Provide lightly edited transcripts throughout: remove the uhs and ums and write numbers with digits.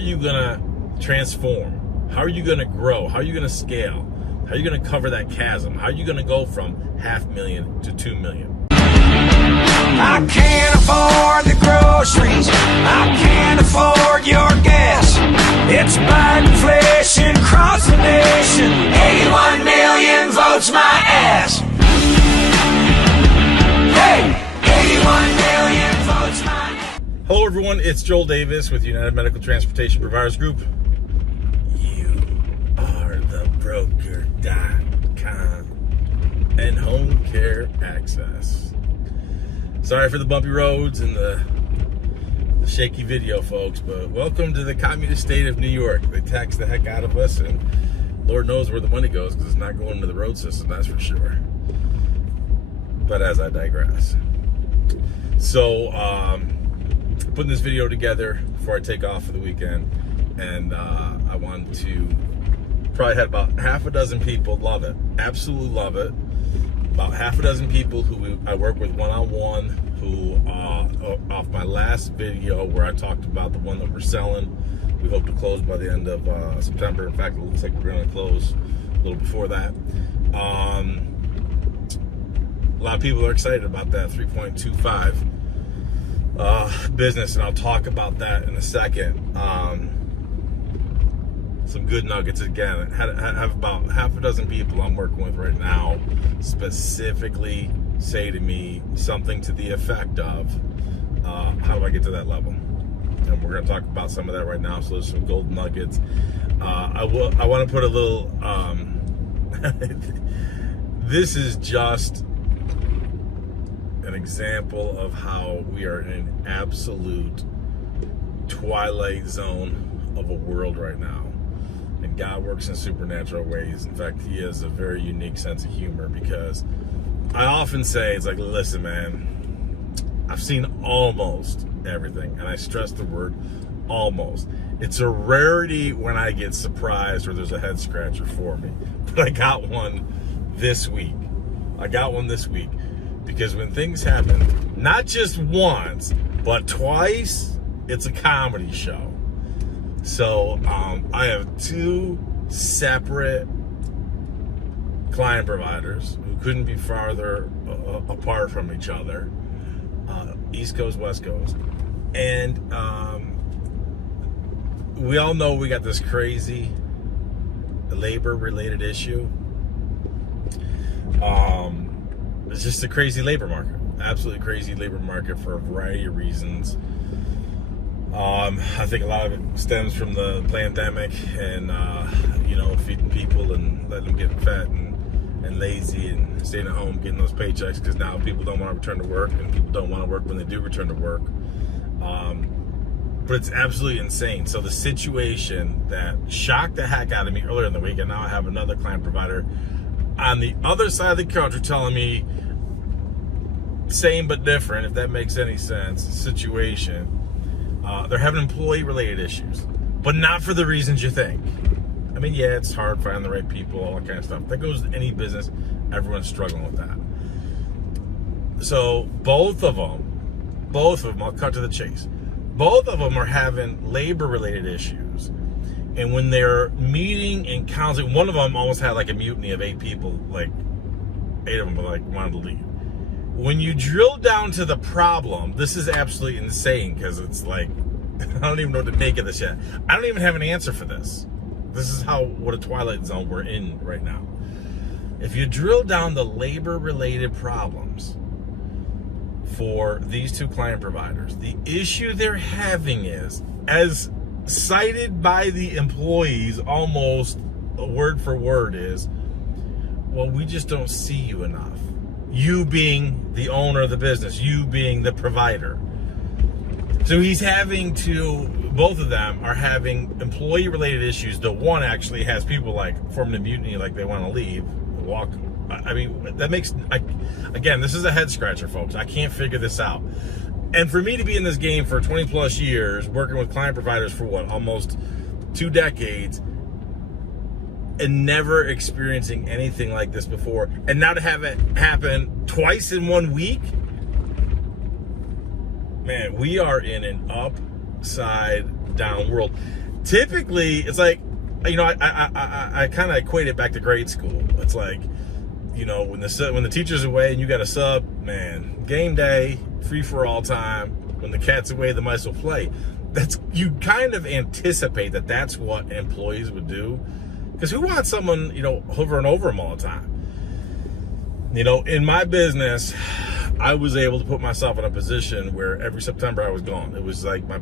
you gonna transform? How are you gonna grow? How are you gonna scale? How are you gonna cover that chasm? How are you gonna go from $500,000 to $2 million? I can't afford the groceries. I can't afford your gas. It's bad inflation across the nation. 81 million votes my ass. Hey, 81 million votes my ass. Hello everyone, it's Joel Davis with United Medical Transportation Providers Group. You are the broker.com and home care access. Sorry for the bumpy roads and the shaky video, folks, but welcome to the communist state of New York. They tax the heck out of us, and Lord knows where the money goes because it's not going into the road system, that's for sure. But as I digress. So, putting this video together before I take off for the weekend, and I want to probably had about half a dozen people love it, absolutely love it. About half a dozen people who I work with one-on-one, who off my last video where I talked about the one that we're selling, we hope to close by the end of September. In fact, it looks like we're going to close a little before that. A lot of people are excited about that 3.25 business, and I'll talk about that in a second. Some good nuggets again. I have about half a dozen people I'm working with right now specifically say to me something to the effect of, how do I get to that level? And we're going to talk about some of that right now. So there's some gold nuggets. I want to put a little. This is just an example of how we are in an absolute twilight zone of a world right now. And God works in supernatural ways. In fact, he has a very unique sense of humor, because I often say, it's like, listen, man, I've seen almost everything. And I stress the word almost. It's a rarity when I get surprised or there's a head scratcher for me. But I got one this week. Because when things happen, not just once, but twice, it's a comedy show. So I have two separate client providers who couldn't be farther apart from each other, East Coast, West Coast. And we all know we got this crazy labor-related issue. It's just a crazy labor market, absolutely crazy labor market for a variety of reasons. I think a lot of it stems from the pandemic and, feeding people and letting them get fat and lazy and staying at home getting those paychecks, because now people don't want to return to work and people don't want to work when they do return to work. But it's absolutely insane. So the situation that shocked the heck out of me earlier in the week, and now I have another client provider on the other side of the country telling me same but different, if that makes any sense, situation. They're having employee-related issues, but not for the reasons you think. I mean, yeah, it's hard finding the right people, all that kind of stuff. That goes to any business. Everyone's struggling with that. So both of them, I'll cut to the chase. Both of them are having labor-related issues. And when they're meeting and counseling, one of them almost had like a mutiny of 8 people, like 8 of them wanted to leave. When you drill down to the problem, this is absolutely insane, because it's like, I don't even know what to make of this yet. I don't even have an answer for this. This is what a twilight zone we're in right now. If you drill down the labor-related problems for these two client providers, the issue they're having is, as cited by the employees, almost word for word, is, well, we just don't see you enough. You being the owner of the business, you being the provider. So both of them are having employee-related issues. The one actually has people forming a mutiny, like they want to leave, walk. I mean, that makes, again, this is a head scratcher, folks. I can't figure this out. And for me to be in this game for 20 plus years, working with client providers for almost 2 decades, and never experiencing anything like this before, and now to have it happen twice in 1 week, man, we are in an upside down world. typically it's like, you know, I kind of equate it back to grade school. It's like, you know, when the teacher's away and you got a sub, man, game day, free for all time. When the cat's away, the mice will play. You kind of anticipate that that's what employees would do, because who wants someone, you know, hovering over them all the time? You know, in my business, I was able to put myself in a position where every September I was gone. It was like my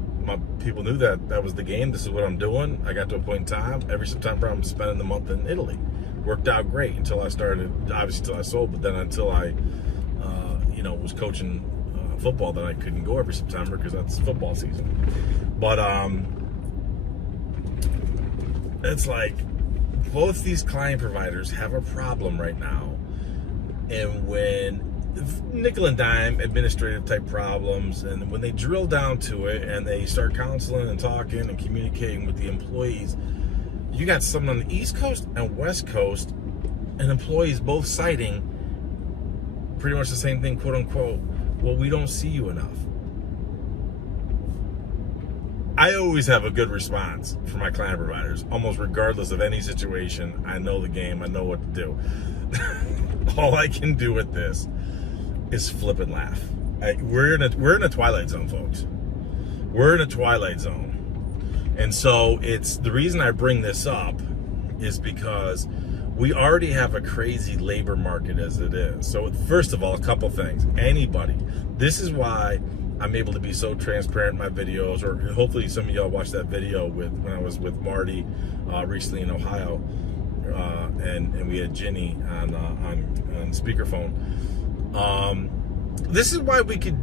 people knew that was the game. This is what I'm doing. I got to a point in time. Every September I'm spending the month in Italy. Worked out great until I started, obviously until I sold, but then until I, you know, was coaching football, then I couldn't go every September because that's football season. But it's like both these client providers have a problem right now. And when nickel and dime administrative type problems, and when they drill down to it and they start counseling and talking and communicating with the employees, you got someone on the East Coast and West Coast and employees both citing pretty much the same thing, quote unquote, well, we don't see you enough. I always have a good response for my client providers, almost regardless of any situation. I know the game, I know what to do. All I can do with this is flip and laugh. We're in a twilight zone, folks. We're in a twilight zone. And so it's the reason I bring this up is because we already have a crazy labor market as it is. So first of all, a couple things. Anybody, this is why I'm able to be so transparent in my videos, or hopefully some of y'all watched that video when I was with Marty recently in Ohio, and we had Ginny on speakerphone. This is why we could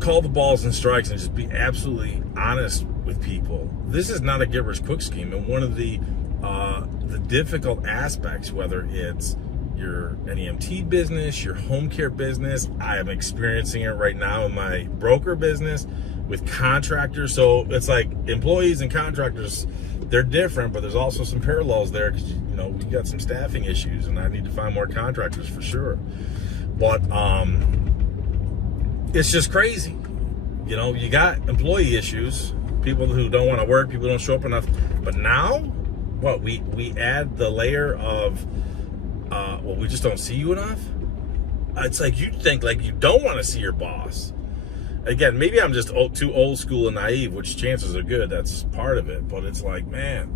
call the balls and strikes and just be absolutely honest with people. This is not a get rich quick scheme, and one of the difficult aspects, whether it's your NEMT business, your home care business, I am experiencing it right now in my broker business with contractors. So it's like employees and contractors, they're different, but there's also some parallels there because, you know, we got some staffing issues and I need to find more contractors for sure. But it's just crazy. You know, you got employee issues, people who don't want to work, people who don't show up enough. But now, what, we add the layer of, well, we just don't see you enough? It's like you think like you don't want to see your boss. Again, maybe I'm just too old school and naive, which chances are good, that's part of it. But it's like, man.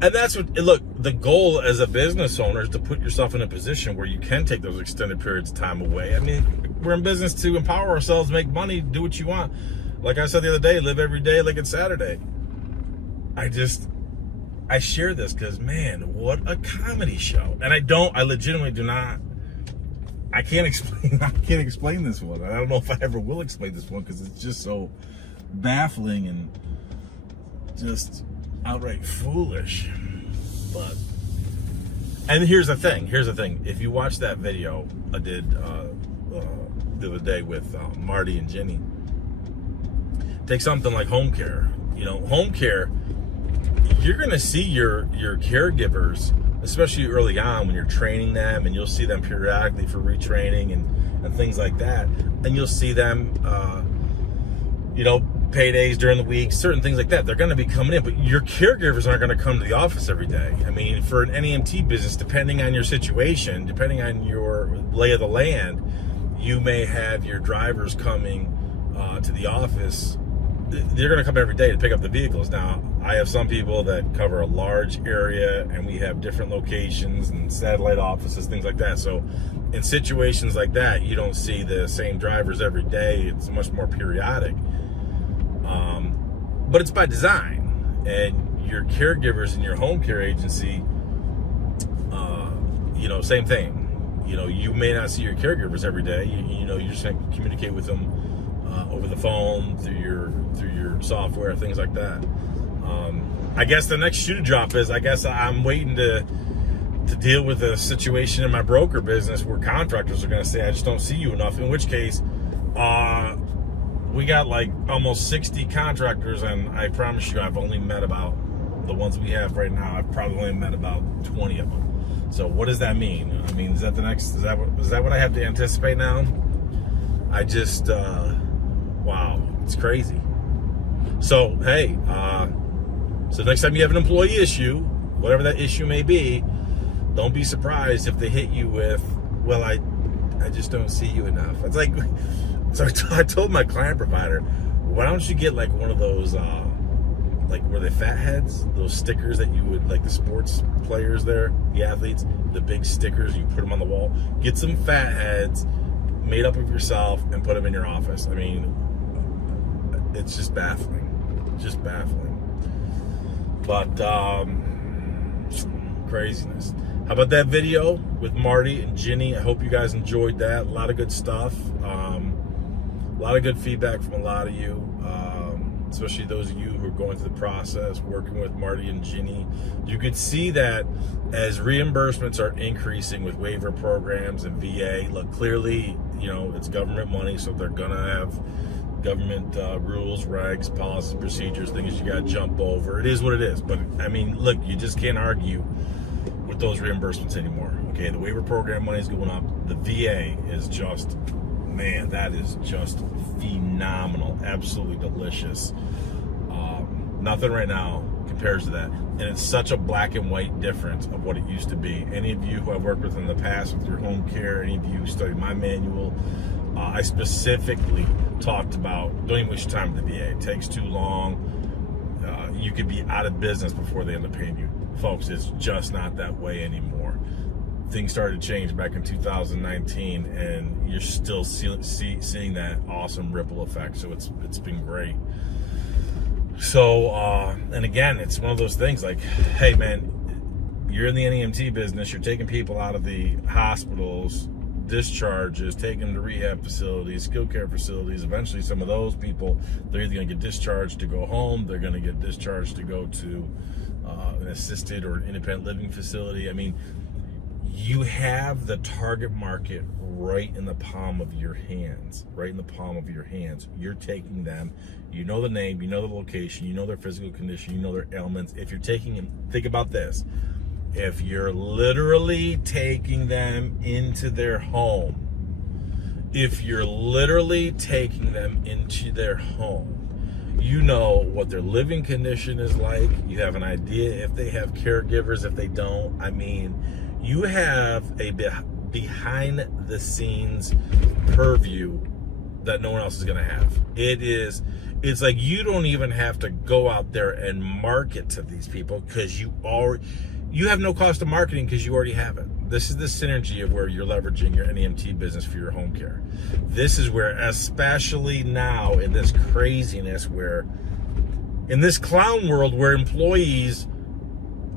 And that's what, look, the goal as a business owner is to put yourself in a position where you can take those extended periods of time away. I mean, we're in business to empower ourselves, make money, do what you want. Like I said the other day, live every day like it's Saturday. I share this because, man, what a comedy show. And I legitimately do not, I can't explain this one. I don't know if I ever will explain this one because it's just so baffling and just outright foolish. But, and here's the thing. If you watch that video I did the other day with Marty and Ginny, take something like home care. You know, home care, you're going to see your caregivers, especially early on when you're training them, and you'll see them periodically for retraining and things like that. And you'll see them, you know, paydays during the week, certain things like that. They're going to be coming in, but your caregivers aren't going to come to the office every day. I mean, for an NEMT business, depending on your situation, depending on your lay of the land, you may have your drivers coming to the office. They're going to come every day to pick up the vehicles. Now, I have some people that cover a large area and we have different locations and satellite offices, things like that. So in situations like that, you don't see the same drivers every day. It's much more periodic. But it's by design. And your caregivers in your home care agency, you know, same thing. You know, you may not see your caregivers every day. You know, you just communicate with them over the phone, through your software, things like that. I guess the next shoe to drop is, I guess I'm waiting to deal with a situation in my broker business where contractors are going to say, I just don't see you enough. In which case, we got like almost 60 contractors, and I promise you, I've only met about the ones we have right now. I've probably only met about 20 of them. So what does that mean? I mean, is that what I have to anticipate now? I just, wow, it's crazy. So, hey, So next time you have an employee issue, whatever that issue may be, don't be surprised if they hit you with, well, I just don't see you enough. It's like, so I told my client provider, why don't you get like one of those, like were they fat heads? Those stickers that you would, like the sports players there, the athletes, the big stickers, you put them on the wall. Get some fat heads made up of yourself and put them in your office. I mean, it's just baffling. Just baffling. But, craziness. How about that video with Marty and Ginny? I hope you guys enjoyed that. A lot of good stuff. A lot of good feedback from a lot of you, especially those of you who are going through the process, working with Marty and Ginny. You could see that as reimbursements are increasing with waiver programs and VA. Look, clearly, you know, it's government money, so they're going to have government rules, regs, policies, procedures, things you got to jump over. It is what it is. But, I mean, look, you just can't argue with those reimbursements anymore. Okay, the waiver program money is going up. The VA is just, man, that is just phenomenal. Absolutely delicious. Nothing right now compares to that. And it's such a black and white difference of what it used to be. Any of you who I've worked with in the past with your home care, any of you who studied my manual, I specifically talked about, don't even waste your time with the VA. It takes too long. You could be out of business before they end up paying you. Folks, it's just not that way anymore. Things started to change back in 2019, and you're still seeing that awesome ripple effect. So it's been great. So, and again, it's one of those things like, hey man, you're in the NEMT business, you're taking people out of the hospitals, discharges, taking them to rehab facilities, skilled care facilities. Eventually some of those people, they're either going to get discharged to go home, they're going to get discharged to go to an assisted or an independent living facility. I mean, you have the target market right in the palm of your hands, right in the palm of your hands. You're taking them, you know the name, you know the location, you know their physical condition, you know their ailments. If you're taking them, think about this. If you're literally taking them into their home, if you're literally taking them into their home, you know what their living condition is like. You have an idea if they have caregivers, if they don't. I mean, you have a behind the scenes purview that no one else is going to have. It's like you don't even have to go out there and market to these people because you have no cost of marketing because you already have it. This is the synergy of where you're leveraging your NEMT business for your home care. This is where, especially now in this craziness, where in this clown world where employees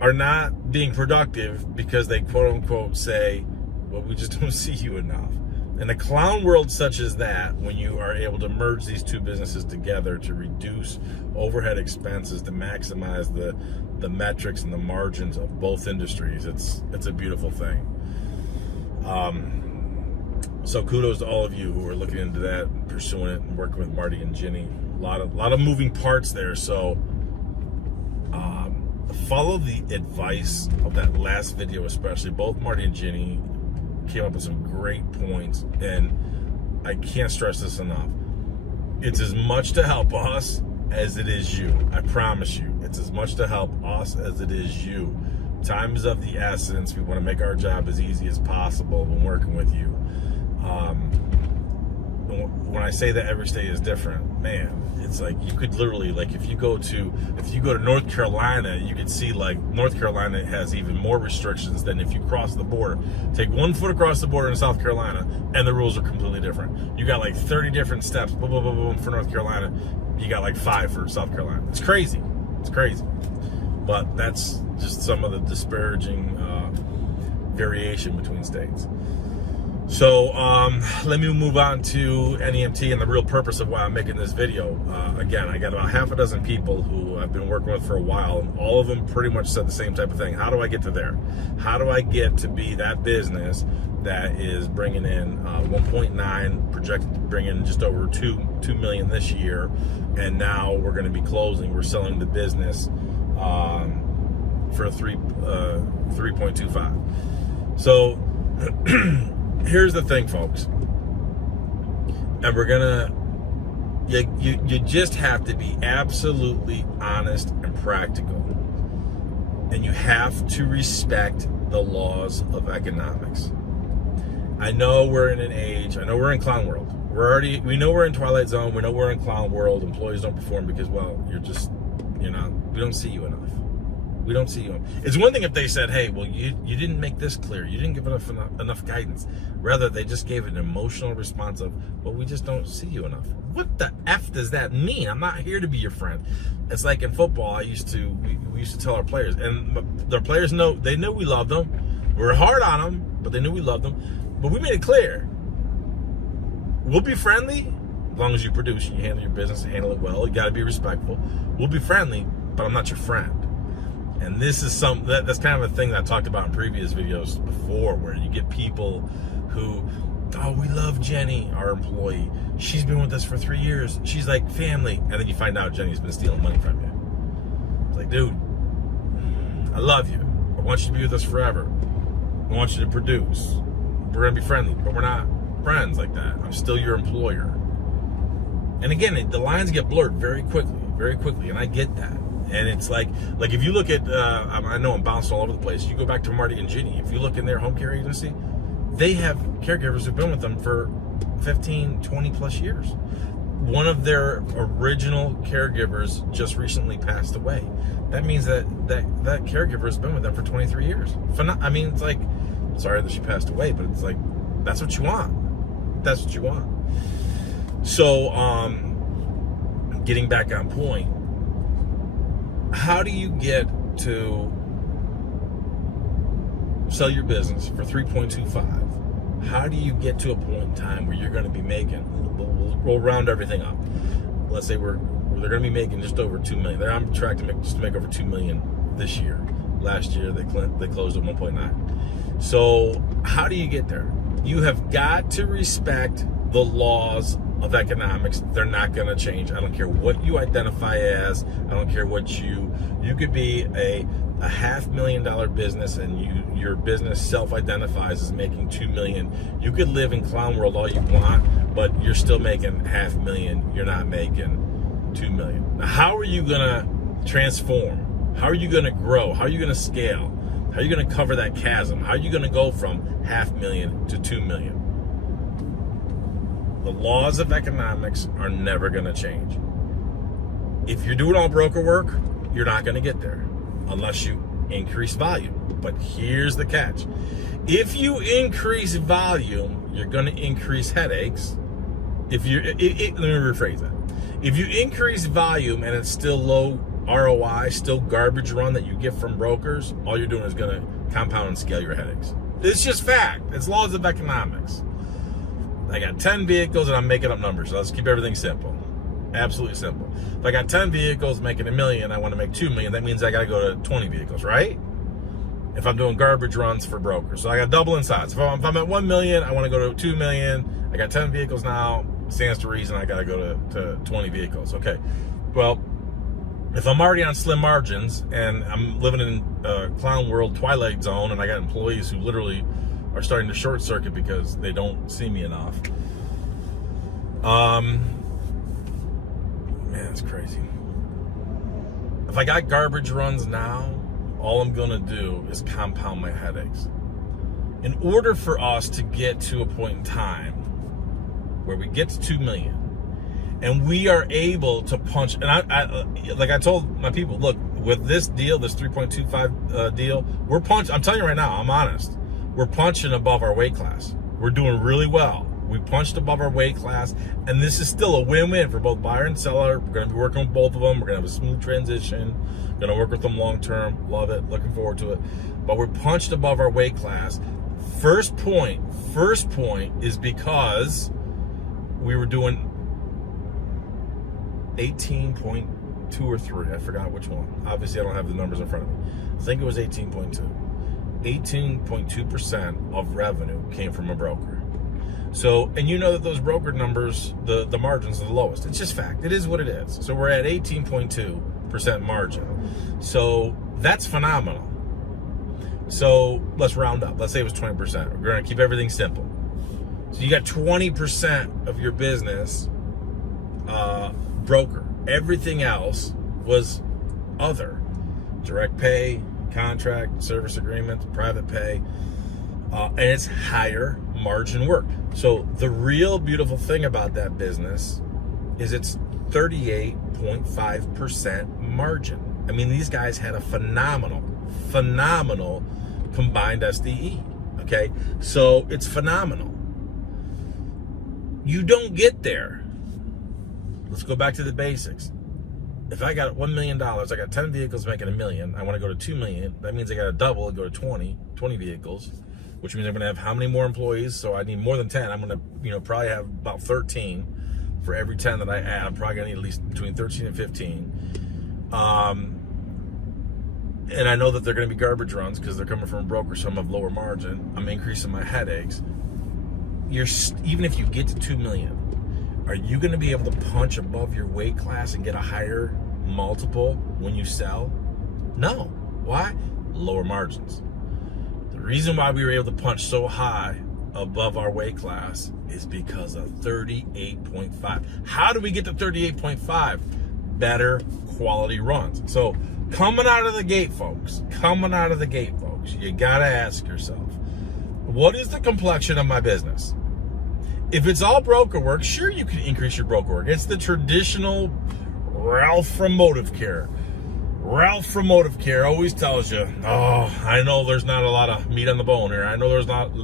are not being productive because they quote unquote say, well, we just don't see you enough. In a clown world such as that, when you are able to merge these two businesses together to reduce overhead expenses, to maximize the metrics and the margins of both industries, it's a beautiful thing. So kudos to all of you who are looking into that, pursuing it, and working with Marty and Ginny. A lot of moving parts there. So follow the advice of that last video, especially. Both Marty and Ginny came up with some great points, and I can't stress this enough. It's as much to help us as it is you. I promise you, it's as much to help us as it is you. Time is of the essence. We want to make our job as easy as possible when working with you. When I say that every state is different, man, it's like you could literally, like if you go to North Carolina, you could see like North Carolina has even more restrictions than if you cross the border. Take 1 foot across the border in South Carolina and the rules are completely different. You got like 30 different steps, boom, boom, boom, boom, for North Carolina. You got like 5 for South Carolina. It's crazy. It's crazy. But that's just some of the disparaging variation between states. So let me move on to NEMT and the real purpose of why I'm making this video. Again, I got about half a dozen people who I've been working with for a while, and all of them pretty much said the same type of thing. How do I get to there? How do I get to be that business that is bringing in 1.9, projected to bring in just over 2 million this year, and now we're going to be closing. We're selling the business for 3.25. So here's the thing, folks, and we're gonna You just have to be absolutely honest and practical. And you have to respect the laws of economics. I know we're in an age, I know we're in clown world. We know we're in Twilight Zone, we know we're in clown world. Employees don't perform because, well, we don't see you enough. We don't see you enough. It's one thing if they said, hey, well, you didn't make this clear. You didn't give enough guidance. Rather, they just gave an emotional response of, well, we just don't see you enough. What the F does that mean? I'm not here to be your friend. It's like in football, we used to tell our players, and their players know we loved them. We were hard on them, but they knew we loved them. But we made it clear, we'll be friendly as long as you produce and you handle your business and handle it well. You got to be respectful. We'll be friendly, but I'm not your friend. And this is that's kind of a thing that I talked about in previous videos before, where you get people who, oh, we love Jenny, our employee. She's been with us for 3 years. She's like family. And then you find out Jenny's been stealing money from you. It's like, dude, I love you. I want you to be with us forever. I want you to produce. We're going to be friendly, but we're not friends like that. I'm still your employer. And again, the lines get blurred very quickly, and I get that. And it's like if you look at, I know I'm bouncing all over the place. You go back to Marty and Ginny. If you look in their home care agency, they have caregivers who've been with them for 15, 20 plus years. One of their original caregivers just recently passed away. That means that caregiver has been with them for 23 years. I mean, it's like, sorry that she passed away, but it's like, that's what you want. That's what you want. So, getting back on point, how do you get to sell your business for 3.25? How do you get to a point in time where you're going to be making, we'll round everything up. Let's say they're going to be making just over 2 million. They're on track to make over 2 million this year. Last year, they closed at 1.9. So how do you get there? You have got to respect the laws of economics. They're not going to change. I don't care what you identify as. I don't care what you could be a $500,000 business and your business self-identifies as making 2 million. You could live in clown world all you want, but you're still making $500,000. You're not making 2 million. Now, how are you going to transform? How are you going to grow? How are you going to scale? How are you going to cover that chasm? How are you going to go from $500,000 to 2 million? The laws of economics are never going to change. If you're doing all broker work, you're not going to get there unless you increase volume. But here's the catch. If you increase volume, you're going to increase headaches. Let me rephrase that. If you increase volume and it's still low ROI, still garbage run that you get from brokers, all you're doing is going to compound and scale your headaches. It's just fact. It's laws of economics. I got 10 vehicles and I'm making up numbers. So let's keep everything simple. Absolutely simple. If I got 10 vehicles making $1 million, I want to make 2 million. That means I got to go to 20 vehicles, right? If I'm doing garbage runs for brokers. So I got double in size. If I'm at 1 million, I want to go to 2 million. I got 10 vehicles now. Stands to reason I got to go to 20 vehicles. Okay. Well, if I'm already on slim margins and I'm living in clown world Twilight Zone and I got employees who literally are starting to short circuit because they don't see me enough. Man, it's crazy. If I got garbage runs now, all I'm gonna do is compound my headaches. In order for us to get to a point in time where we get to 2 million and we are able to punch, and I like I told my people, look, with this deal, this 3.25 deal, we're punching. I'm telling you right now, I'm honest. We're punching above our weight class. We're doing really well. We punched above our weight class, and this is still a win-win for both buyer and seller. We're going to be working with both of them. We're going to have a smooth transition. Going to work with them long-term. Love it. Looking forward to it. But we're punched above our weight class. First point is because we were doing 18.2 or 3. I forgot which one. Obviously, I don't have the numbers in front of me. I think it was 18.2. 18.2% of revenue came from a broker. So, and you know that those broker numbers, the margins are the lowest. It's just fact. It is what it is. So we're at 18.2% margin. So that's phenomenal. So let's round up. Let's say it was 20%. We're going to keep everything simple. So you got 20% of your business broker. Everything else was other. Direct pay, contract, service agreements, private pay, and it's higher margin work. So the real beautiful thing about that business is it's 38.5% margin. I mean, these guys had a phenomenal combined SDE. Okay, so it's phenomenal. You don't get there. Let's go back to the basics. If I got $1 million, I got 10 vehicles making $1 million. I want to go to 2 million. That means I got to double and go to 20 vehicles, which means I'm going to have how many more employees? So I need more than 10. I'm going to, probably have about 13 for every 10 that I add. I'm probably going to need at least between 13 and 15. And I know that they're going to be garbage runs because they're coming from a broker, so I'm of lower margin. I'm increasing my headaches. Even if you get to 2 million, are you going to be able to punch above your weight class and get a higher multiple when you sell? No. Why? Lower margins. The reason why we were able to punch so high above our weight class is because of 38.5. How do we get to 38.5? Better quality runs. So coming out of the gate, folks, you got to ask yourself, what is the complexion of my business? If it's all broker work, sure, you can increase your broker work. It's the traditional Ralph from Motive Care. Ralph from Motive Care always tells you, oh, I know there's not a lot of meat on the bone here. I know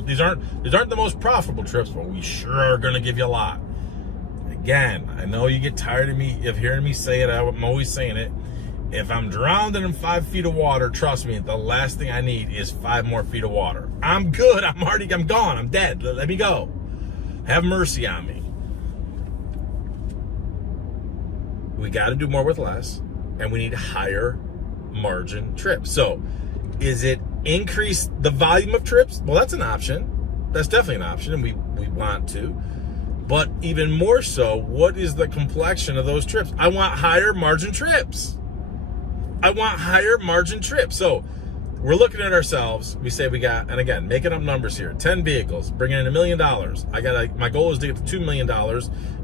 these aren't the most profitable trips, but we sure are going to give you a lot. Again, I know you get tired of hearing me say it. I'm always saying it. If I'm drowning in 5 feet of water, trust me, the last thing I need is 5 more feet of water. I'm good. I'm gone. I'm dead. Let me go. Have mercy on me. We got to do more with less, and we need higher margin trips. So is it increase the volume of trips? Well, that's an option. That's definitely an option, and we want to. But even more so, what is the complexion of those trips? I want higher margin trips. So we're looking at ourselves. We say we got, and again, making up numbers here, 10 vehicles, bringing in $1 million. My goal is to get to $2 million.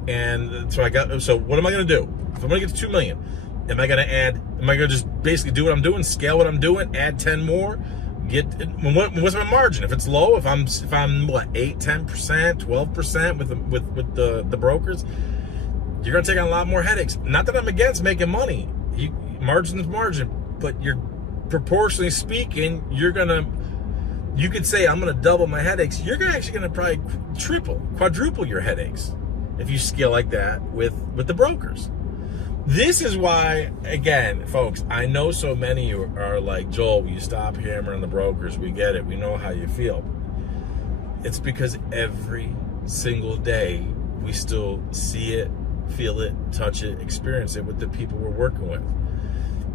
And so what am I going to do? If I'm going to get to 2 million, am I going to just basically do what I'm doing, scale what I'm doing, add 10 more? What's my margin? If it's low, if I'm what, 8, 10%, 12% with the brokers, you're going to take on a lot more headaches. Not that I'm against making money. Margin is margin, but you're proportionally speaking, you could say I'm going to double my headaches. You're actually going to probably quadruple your headaches if you scale like that with the brokers. This is why, again, folks, I know so many of you are like, Joel, will you stop hammering the brokers? We get it. We know how you feel. It's because every single day we still see it, feel it, touch it, experience it with the people we're working with.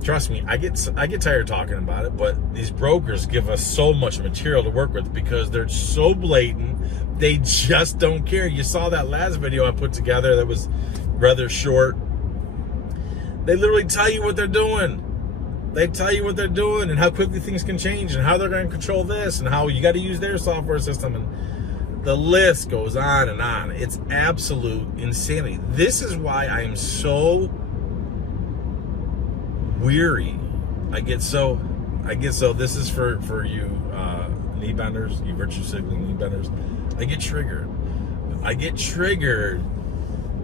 Trust me, I get tired talking about it, but these brokers give us so much material to work with because they're so blatant. They just don't care. You saw that last video I put together that was rather short. They literally tell you what they're doing. They tell you what they're doing and how quickly things can change and how they're going to control this and how you got to use their software system. And the list goes on and on. It's absolute insanity. This is why I am so weary. I get so this is for you knee benders, you virtue signaling knee benders. I get triggered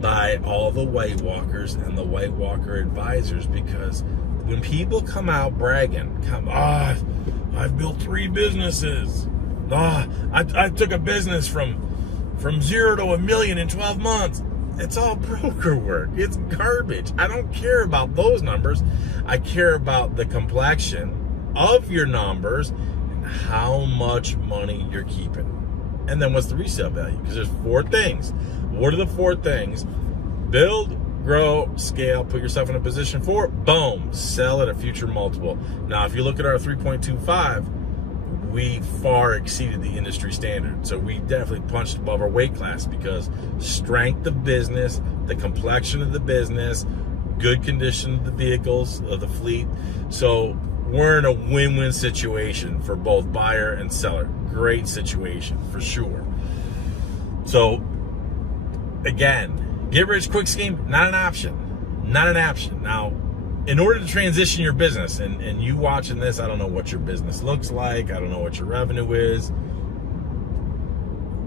by all the White Walkers and the White Walker advisors, because when people come out bragging, I've built 3 businesses. I took a business from 0 to $1 million in 12 months. It's all broker work. It's garbage. I don't care about those numbers. I care about the complexion of your numbers and how much money you're keeping. And then what's the resale value? Because there's 4 things. What are the 4 things? Build, grow, scale, put yourself in a position for, boom, sell at a future multiple. Now, if you look at our 3.25, we far exceeded the industry standard. So we definitely punched above our weight class because strength of business, the complexion of the business, good condition of the vehicles, of the fleet. So we're in a win-win situation for both buyer and seller. Great situation for sure. So again, Get rich quick scheme, not an option. Not an option. Now, in order to transition your business, and you watching this, I don't know what your business looks like. I don't know what your revenue is.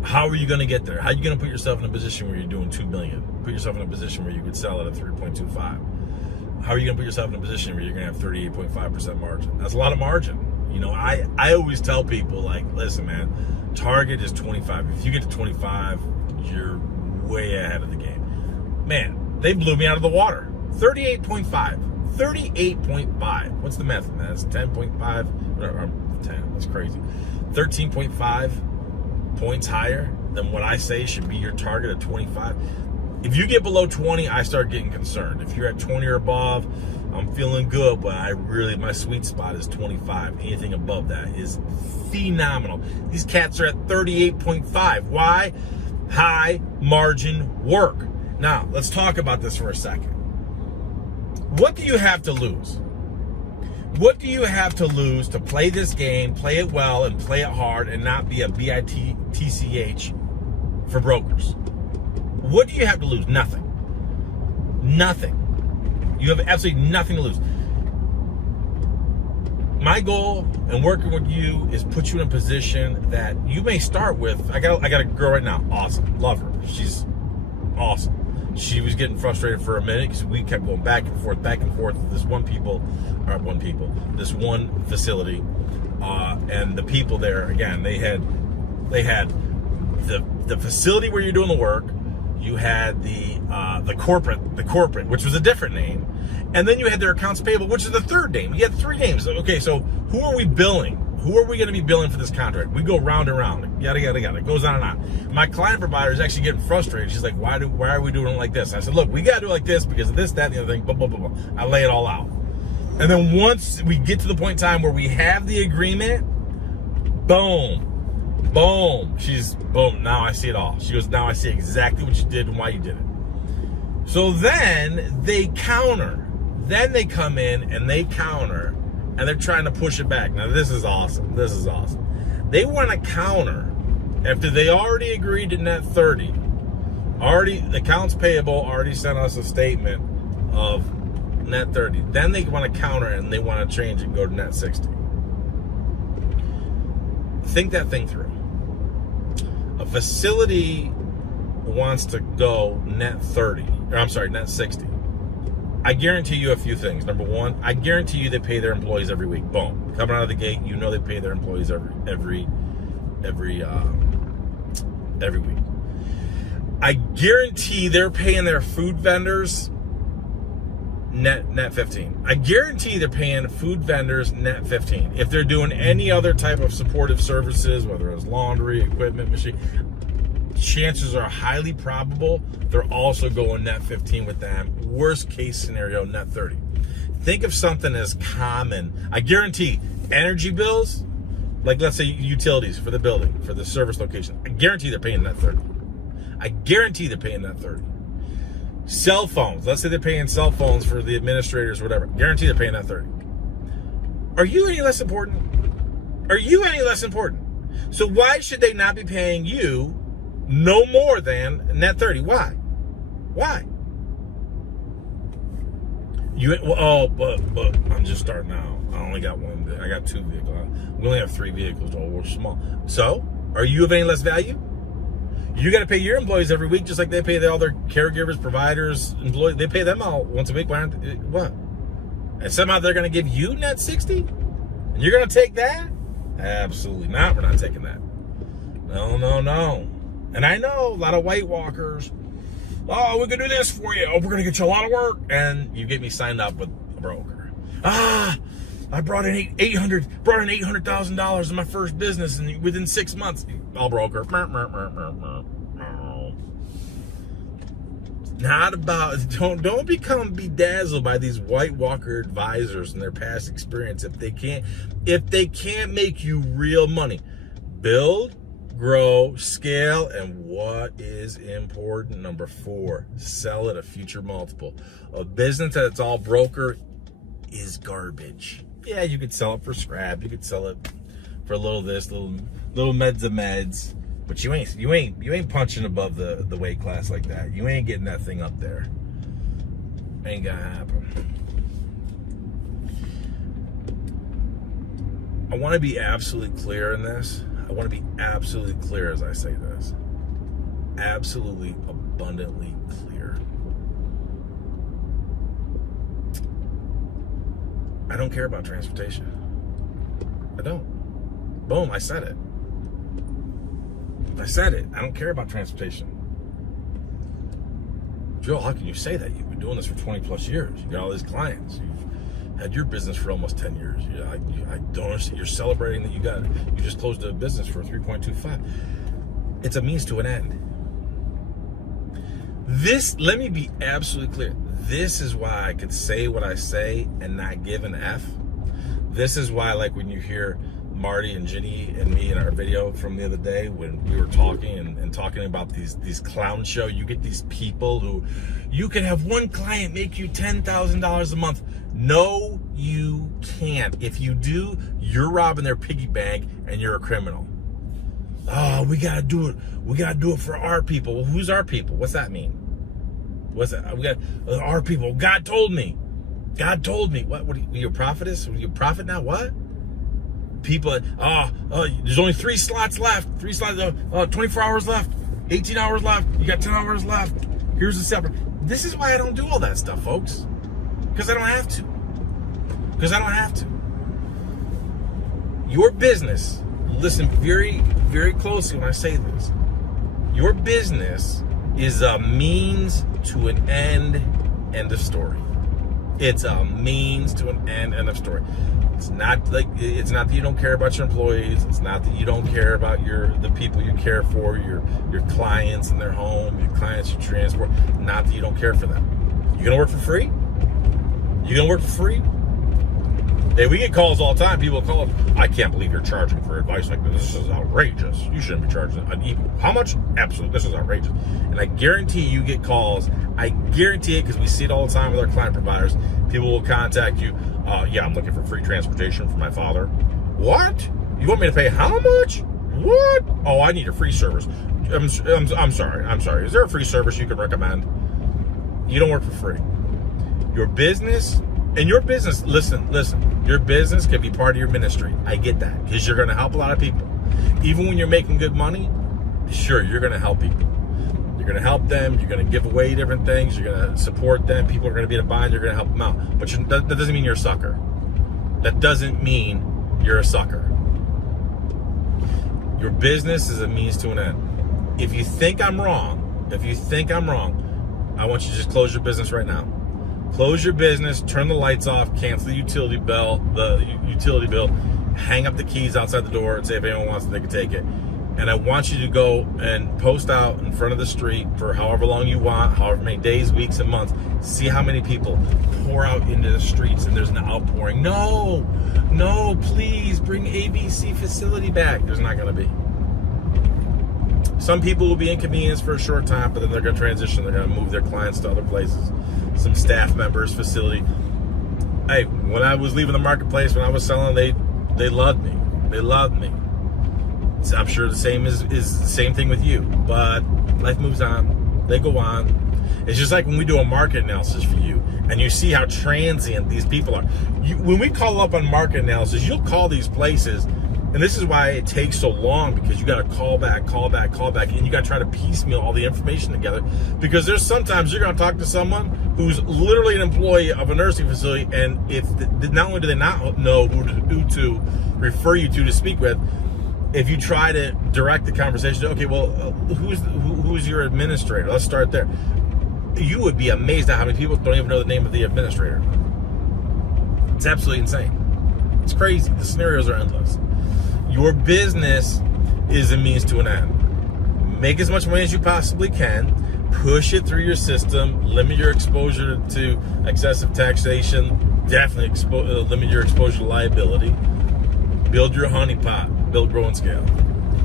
How are you going to get there? How are you going to put yourself in a position where you're doing $2 million? Put yourself in a position where you could sell at a 3.25. How are you going to put yourself in a position where you're going to have 38.5% margin? That's a lot of margin. You know, I always tell people, like, listen, man, target is 25. If you get to 25, you're way ahead of the game. Man, they blew me out of the water. 38.5. 38.5. What's the math on that? That's 10.5. Or 10. That's crazy. 13.5 points higher than what I say should be your target of 25. If you get below 20, I start getting concerned. If you're at 20 or above, I'm feeling good, but my sweet spot is 25. Anything above that is phenomenal. These cats are at 38.5. Why? High margin work. Now, let's talk about this for a second. What do you have to lose? What do you have to lose to play this game, play it well, and play it hard, and not be a BITCH for brokers? What do you have to lose? Nothing. Nothing. You have absolutely nothing to lose. My goal in working with you is put you in a position that you may start with. I got a girl right now. Awesome. Love her. She's awesome. She was getting frustrated for a minute because we kept going back and forth with this one facility, and the people there, again, they had the facility where you're doing the work. You had the corporate, which was a different name, and then you had their accounts payable, which is the third name. You had 3 names. Okay, so who are we billing? Who are we going to be billing for this contract? We go round and round, yada, yada, yada. It goes on and on. My client provider is actually getting frustrated. She's like, why are we doing it like this? I said, look, we got to do it like this because of this, that, and the other thing, blah, blah, blah, blah. I lay it all out. And then once we get to the point in time where we have the agreement, boom, boom. Boom, now I see it all. She goes, now I see exactly what you did and why you did it. So then they counter. Then they come in and they counter. And they're trying to push it back. Now, this is awesome. This is awesome. They want to counter after they already agreed to net 30. The accounts payable already sent us a statement of net 30. Then they want to counter and they want to change and go to net 60. Think that thing through. A facility wants to go net 60. I guarantee you a few things. Number one, I guarantee you they pay their employees every week. Boom. Coming out of the gate, you know they pay their employees every week. I guarantee they're paying their food vendors net 15. I guarantee they're paying food vendors net 15. If they're doing any other type of supportive services, whether it's laundry, equipment, machine, chances are highly probable they're also going net 15 with them. Worst case scenario, net 30. Think of something as common. I guarantee energy bills, like let's say utilities for the building, for the service location, I guarantee they're paying net 30. I guarantee they're paying net 30. Cell phones, let's say they're paying cell phones for the administrators, whatever, guarantee they're paying net 30. Are you any less important? Are you any less important? So why should they not be paying you no more than net 30? Why? Why? But I'm just starting out. I only got one. I got 2 vehicles. We only have 3 vehicles. Oh, we're small. So, are you of any less value? You got to pay your employees every week, just like they pay all their caregivers, providers, employees. They pay them all once a week. Why aren't they, what? And somehow they're going to give you net 60, and you're going to take that? Absolutely not. We're not taking that. No. And I know a lot of White Walkers. Oh, we can do this for you. Oh, we're going to get you a lot of work. And you get me signed up with a broker. I brought in $800,000 in my first business, and within 6 months, all broker. Not about, don't become bedazzled by these White Walker advisors and their past experience. If they can't make you real money, build, grow, scale, and what is important, number 4, sell at a future multiple. A business that's all broker is garbage. Yeah, you could sell it for scrap. You could sell it for a little this, little meds of meds. But you ain't punching above the weight class like that. You ain't getting that thing up there. Ain't gonna happen. I want to be absolutely clear in this. I want to be absolutely clear as I say this. Absolutely abundantly clear. I don't care about transportation. I don't. Boom, I said it. I said it. I don't care about transportation. Joe, how can you say that? You've been doing this for 20 plus years. You got all these clients. You've had your business for almost 10 years. I don't understand. You're celebrating that you just closed a business for 3.25. It's a means to an end. Let me be absolutely clear. This is why I could say what I say and not give an F. This is why, like when you hear Marty and Ginny and me in our video from the other day when we were talking and talking about these clown show, you get these people who you can have one client make you $10,000 a month. No, you can't. If you do, you're robbing their piggy bank and you're a criminal. Oh, we gotta do it. We gotta do it for our people. Well, who's our people? What's that mean? What's that? We got our people. God told me. God told me. What are you, a prophetess? Are you a prophet now? What? People, there's only 3 slots left. 3 slots, 24 hours left, 18 hours left. You got 10 hours left. Here's the separate. This is why I don't do all that stuff, folks. Because I don't have to. Because I don't have to. Your business, listen very, very closely when I say this. Your business is a means to an end of story. It's a means to an end of story. It's not that you don't care about your employees. It's not that you don't care about the people you care for, your clients in their home, your clients you transport. Not that you don't care for them. You gonna work for free? You gonna work for free? Hey, we get calls all the time. People call us, I can't believe you're charging for advice like this. This is outrageous. You shouldn't be charging. How much? Absolutely. This is outrageous. And I guarantee you get calls. I guarantee it because we see it all the time with our client providers. People will contact you. Yeah, I'm looking for free transportation for my father. What? You want me to pay how much? What? Oh, I need a free service. I'm sorry. Is there a free service you could recommend? You don't work for free. Your business, listen, your business can be part of your ministry. I get that, because you're going to help a lot of people. Even when you're making good money, sure, you're going to help people. You're going to help them. You're going to give away different things. You're going to support them. People are going to be in a bind. You're going to help them out. But that doesn't mean you're a sucker. That doesn't mean you're a sucker. Your business is a means to an end. If you think I'm wrong, I want you to just close your business right now. Close your business, turn the lights off, cancel the utility bill, hang up the keys outside the door and say if anyone wants it, they can take it. And I want you to go and post out in front of the street for however long you want, however many days, weeks, and months. See how many people pour out into the streets and there's an outpouring. No, please bring ABC facility back. There's not going to be. Some people will be inconvenienced for a short time, but then they're going to transition. They're going to move their clients to other places. Some staff members, facility. Hey, when I was leaving the marketplace, when I was selling, they loved me. They loved me. So I'm sure the same is the same thing with you. But life moves on. They go on. It's just like when we do a market analysis for you, and you see how transient these people are. When we call up on market analysis, you'll call these places. And this is why it takes so long, because you got to call back, and you got to try to piecemeal all the information together. Because there's sometimes you're going to talk to someone who's literally an employee of a nursing facility, and not only do they not know who to refer you to speak with, if you try to direct the conversation, okay, well, who's your administrator? Let's start there. You would be amazed at how many people don't even know the name of the administrator. It's absolutely insane. It's crazy. The scenarios are endless. Your business is a means to an end. Make as much money as you possibly can. Push it through your system. Limit your exposure to excessive taxation. Definitely limit your exposure to liability. Build your honeypot. Build, grow, and scale.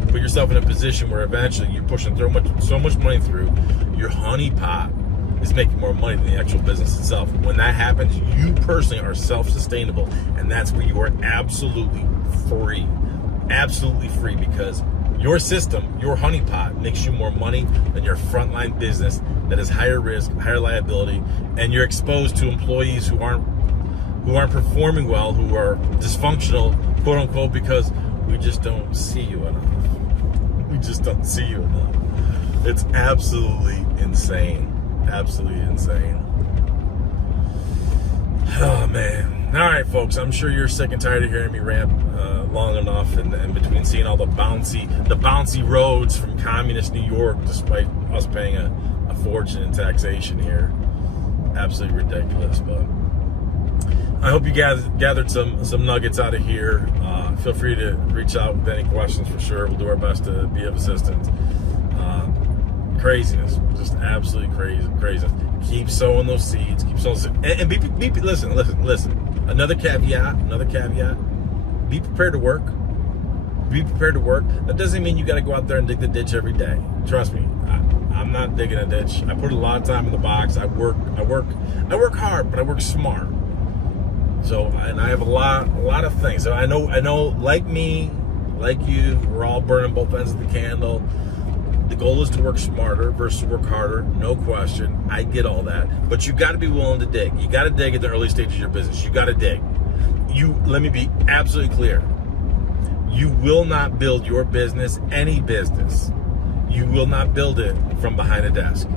Put yourself in a position where eventually you're pushing so much money through. Your honeypot is making more money than the actual business itself. When that happens, you personally are self-sustainable, and that's where you are absolutely free. Absolutely free, because Your system, your honeypot, makes you more money than your frontline business that is higher risk, higher liability, and you're exposed to employees who aren't performing well, who are dysfunctional, quote unquote, because we just don't see you enough. We just don't see you enough. It's absolutely insane. Absolutely insane. Oh man. All right, folks, I'm sure you're sick and tired of hearing me rant long enough, and between seeing all the bouncy roads from communist New York, despite us paying a fortune in taxation here. Absolutely ridiculous. But I hope you gathered some nuggets out of here. Feel free to reach out with any questions for sure. We'll do our best to be of assistance. Craziness, just absolutely crazy. Keep sowing those seeds. Keep sowing. And be listen. Another caveat. Be prepared to work. Be prepared to work. That doesn't mean you got to go out there and dig the ditch every day. Trust me, I'm not digging a ditch. I put a lot of time in the box. I work hard, but I work smart. So, and I have a lot of things. So I know, like me, like you, we're all burning both ends of the candle. The goal is to work smarter versus work harder, no question. I get all that. But you got to be willing to dig. You got to dig at the early stages of your business. You got to dig. Let me be absolutely clear. You will not build your business, any business. You will not build it from behind a desk.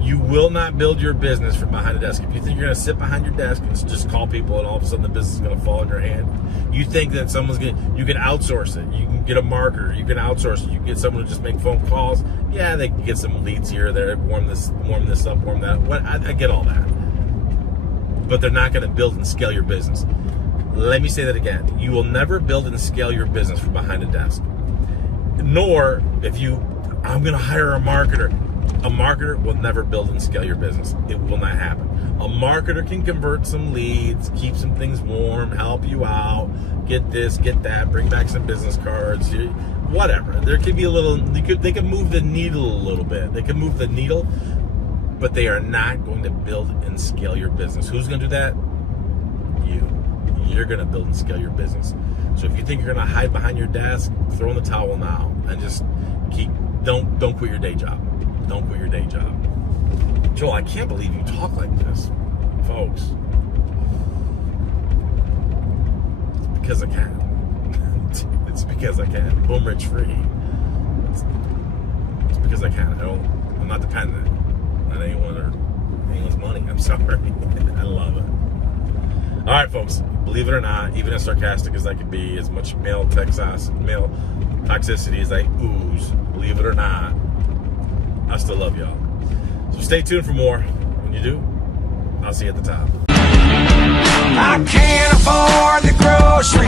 You will not build your business from behind a desk. If you think you're going to sit behind your desk and just call people and all of a sudden the business is going to fall in your hand, you think that you can outsource it. You can get a marketer. You can outsource it. You can get someone to just make phone calls. Yeah, they can get some leads here or there, warm this up, warm that. I get all that. But they're not going to build and scale your business. Let me say that again. You will never build and scale your business from behind a desk. Nor I'm going to hire a marketer. A marketer will never build and scale your business. It will not happen. A marketer can convert some leads, keep some things warm, help you out, get this, get that, bring back some business cards, whatever. There could be they can move the needle a little bit. They can move the needle, but they are not going to build and scale your business. Who's going to do that? You're going to build and scale your business. So if you think you're going to hide behind your desk, throw in the towel now and just don't quit your day job. Don't quit your day job. Joel, I can't believe you talk like this, folks. It's because I can. It's because I can. Boom, rich, free. It's because I can. I'm not dependent on anyone's money. I'm sorry. I love it. All right, folks. Believe it or not, even as sarcastic as I can be, as much male toxicity as I ooze, believe it or not, I still love y'all. So stay tuned for more. When you do, I'll see you at the top. I can't afford the groceries.